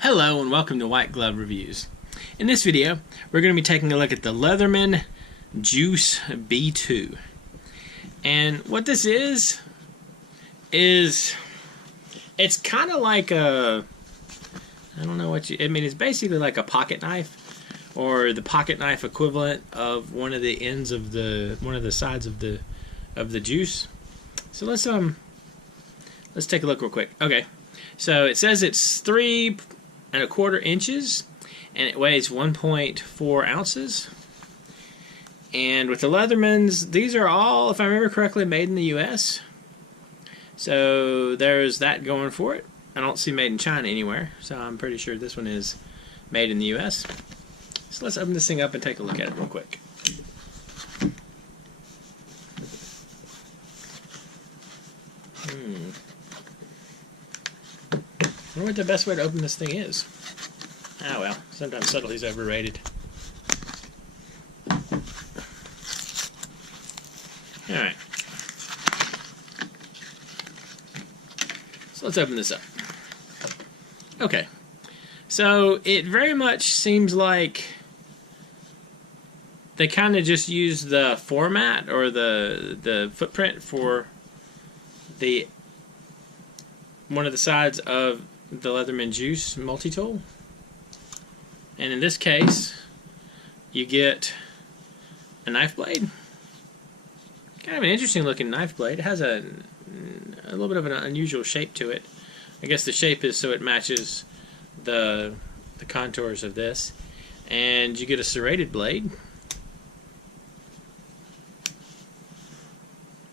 Hello and welcome to White Glove Reviews. In this video, we're going to be taking a look at the Leatherman Juice B2. And what this is it's kind of like a, I don't know what it's basically like a pocket knife, or the pocket knife equivalent of one of the ends of one of the sides of the juice. So let's take a look real quick. Okay, so it says it's 3¼ inches and it weighs 1.4 ounces. And with the Leathermans, these are all, if I remember correctly, made in the US. So there's that going for it. I don't see made in China anywhere, so I'm pretty sure this one is made in the US. So let's open this thing up and take a look at it real quick. I wonder what the best way to open this thing is. Ah well, sometimes subtlety's overrated. Alright. So let's open this up. Okay. So it very much seems like they kind of just use the format or the footprint for one of the sides of the Leatherman Juice multi-tool. And in this case, you get a knife blade. Kind of an interesting looking knife blade. It has a little bit of an unusual shape to it. I guess the shape is so it matches the contours of this. And you get a serrated blade.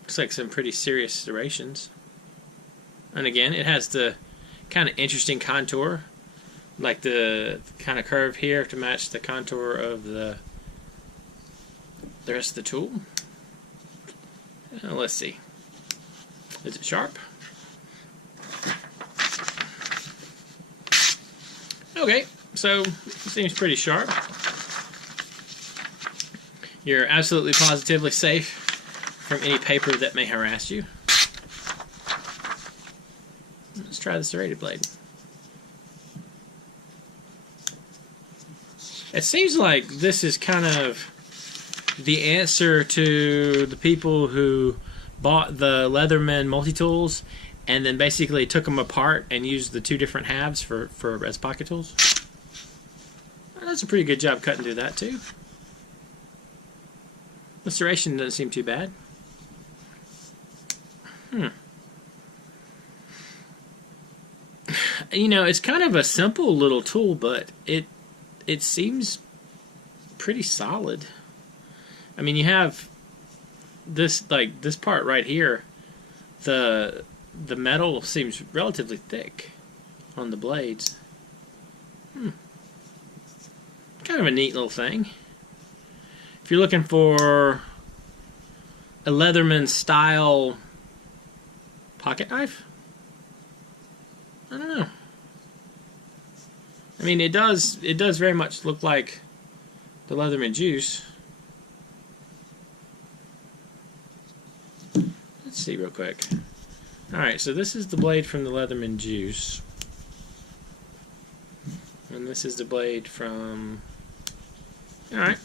Looks like some pretty serious serrations. And again, it has the kind of interesting contour, like the kind of curve here to match the contour of the rest of the tool. Let's see. Is it sharp? Okay, so it seems pretty sharp. You're absolutely positively safe from any paper that may harass you. Let's try the serrated blade. It seems like this is kind of the answer to the people who bought the Leatherman multi-tools and then basically took them apart and used the two different halves as pocket tools. That's a pretty good job cutting through that too. The serration doesn't seem too bad. You know, it's kind of a simple little tool, but it seems pretty solid. I mean, you have this part right here. The metal seems relatively thick on the blades. Kind of a neat little thing. If you're looking for a Leatherman style pocket knife, I don't know. I mean, it does very much look like the Leatherman Juice. Let's see real quick. Alright, so this is the blade from the Leatherman Juice. And this is the blade from... Alright.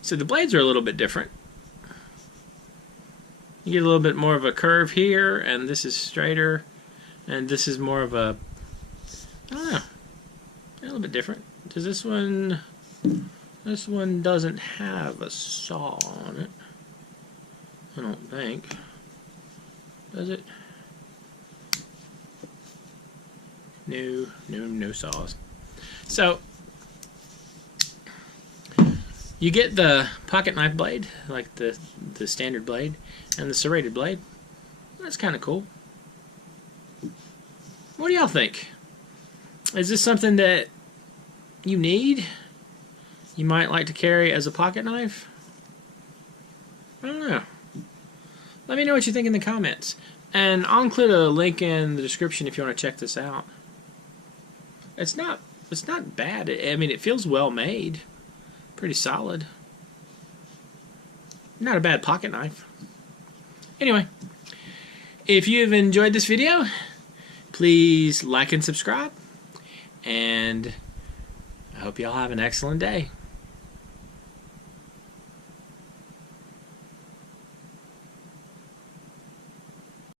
So the blades are a little bit different. You get a little bit more of a curve here, and this is straighter. And this is more of a, I don't know, a little bit different. Does this one doesn't have a saw on it. I don't think. Does it? No saws. So, you get the pocket knife blade, like the standard blade, and the serrated blade. That's kind of cool. What do y'all think? Is this something that you need? You might like to carry as a pocket knife? I don't know. Let me know what you think in the comments. And I'll include a link in the description if you want to check this out. It's not bad. I mean, it feels well made. Pretty solid. Not a bad pocket knife. Anyway, if you've enjoyed this video, please like and subscribe. and I hope y'all have an excellent day.